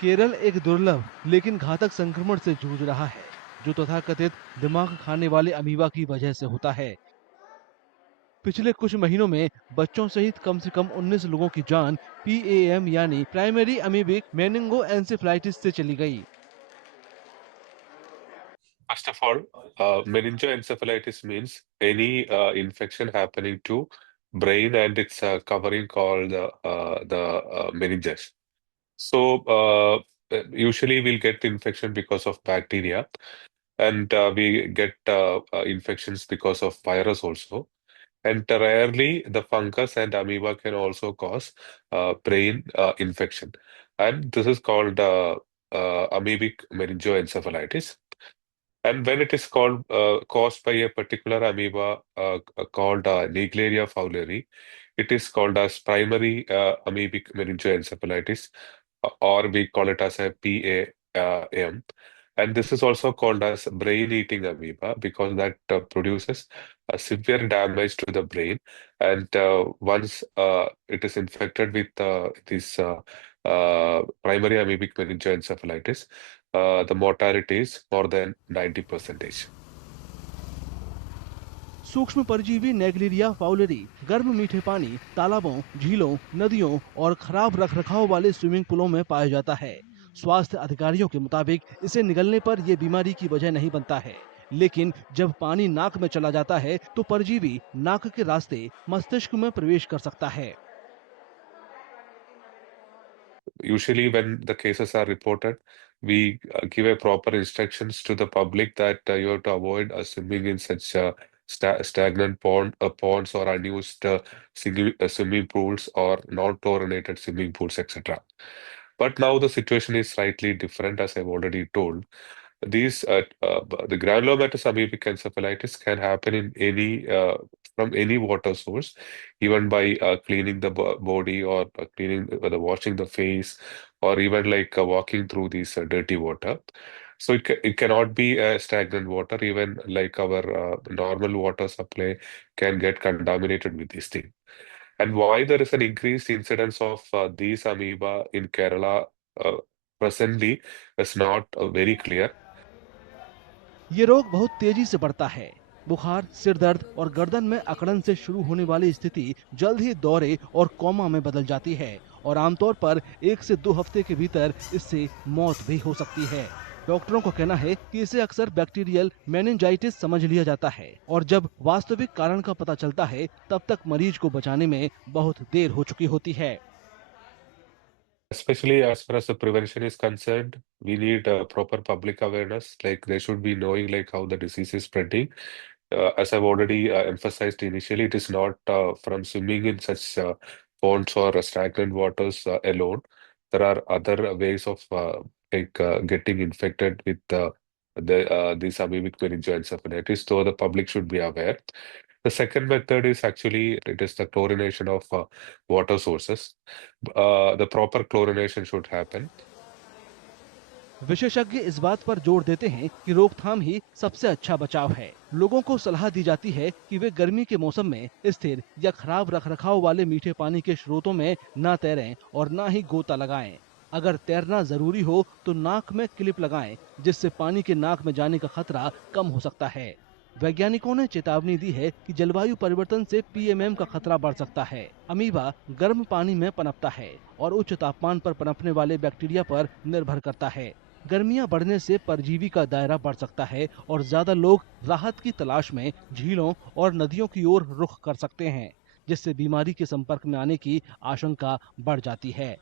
केरल एक दुर्लभ लेकिन घातक संक्रमण से जूझ रहा है, जो तथाकथित दिमाग खाने वाले अमीबा की वजह से होता है। पिछले कुछ महीनों में बच्चों सहित कम से कम 19 लोगों की जान पीएएम यानी प्राइमरी अमीबिक मेनिंगोएन्सेफलाइटिस से चली गई। First of all, meningoencephalitis means any infection happening to brain and its covering called the meninges. So usually we'll get infection because of bacteria, and we get infections because of virus also. And rarely the fungus and amoeba can also cause brain infection, and this is called amoebic meningoencephalitis. And when it is caused by a particular amoeba called Naegleria fowleri, it is called as primary amoebic meningoencephalitis, or we call it as a PAM. And this is also called as brain-eating amoeba because that produces severe damage to the brain. And once it is infected with this primary amoebic meningoencephalitis, the mortality is more than 90%. सूक्ष्म परजीवी नेग्लेरिया fowleri गर्म मीठे पानी, तालाबों, झीलों, नदियों और खराब रखरखाव वाले स्विमिंग पूलों में पाया जाता है। स्वास्थ्य अधिकारियों के मुताबिक इसे निगलने पर यह बीमारी की वजह नहीं बनता है, लेकिन जब पानी नाक में चला जाता है तो परजीवी नाक के रास्ते मस्तिष्क में प्रवेश कर सकता है। Usually, when the cases are reported, we give a proper instructions to the public that you have to avoid swimming in such stagnant ponds or unused swimming pools or non-chlorinated swimming pools, etc. But now the situation is slightly different, as I've already told. The granulomatous amoebic encephalitis can happen in any from any water source, even by cleaning the body or cleaning the washing the face, or even like walking through these dirty water. So it cannot be stagnant water. Even like our normal water supply can get contaminated with this thing. And why there is an increased incidence of these amoeba in Kerala uh, presently is not very clear. ये रोग बहुत तेजी से बढ़ता है। बुखार, सिर दर्द और गर्दन में अकड़न से शुरू होने वाली स्थिति जल्द ही दौरे और कोमा में बदल जाती है और आमतौर पर 1 से 2 हफ्ते के भीतर इससे मौत भी हो सकती है। डॉक्टरों का कहना है कि इसे अक्सर बैक्टीरियल मेनिंजाइटिस समझ लिया जाता है और जब वास्तविक कारण का पता चलता है तब तक मरीज को बचाने में बहुत देर हो चुकी होती है। Especially as far as the prevention is concerned, we need proper public awareness. Like they should be knowing like how the disease is spreading. As I've already emphasized initially, it is not from swimming in such ponds or stagnant waters alone. There are other ways of getting infected with this amoebic meningoencephalitis, so the public should be aware. The second method is actually it is the chlorination of water sources. The proper chlorination should happen. विशेषज्ञ इस बात पर जोर देते हैं कि रोकथाम ही सबसे अच्छा बचाव है। लोगों को सलाह दी जाती है कि वे गर्मी के मौसम में स्थिर या खराब रखरखाव वाले मीठे पानी के स्रोतों में न तैरें और न ही गोता लगाएं। अगर तैरना जरूरी हो तो नाक में क्लिप लगाएं, जिससे पानी के नाक में जाने का खतरा कम हो सकता है। वैज्ञानिकों ने चेतावनी दी है कि जलवायु परिवर्तन से पीएमएम का खतरा बढ़ सकता है। अमीबा गर्म पानी में पनपता है और उच्च तापमान पर पनपने वाले बैक्टीरिया पर निर्भर करता है। गर्मियां बढ़ने से परजीवी का दायरा बढ़ सकता है और ज्यादा लोग राहत की तलाश में झीलों और नदियों की ओर रुख कर सकते हैं, जिससे बीमारी के संपर्क में आने की आशंका बढ़ जाती है।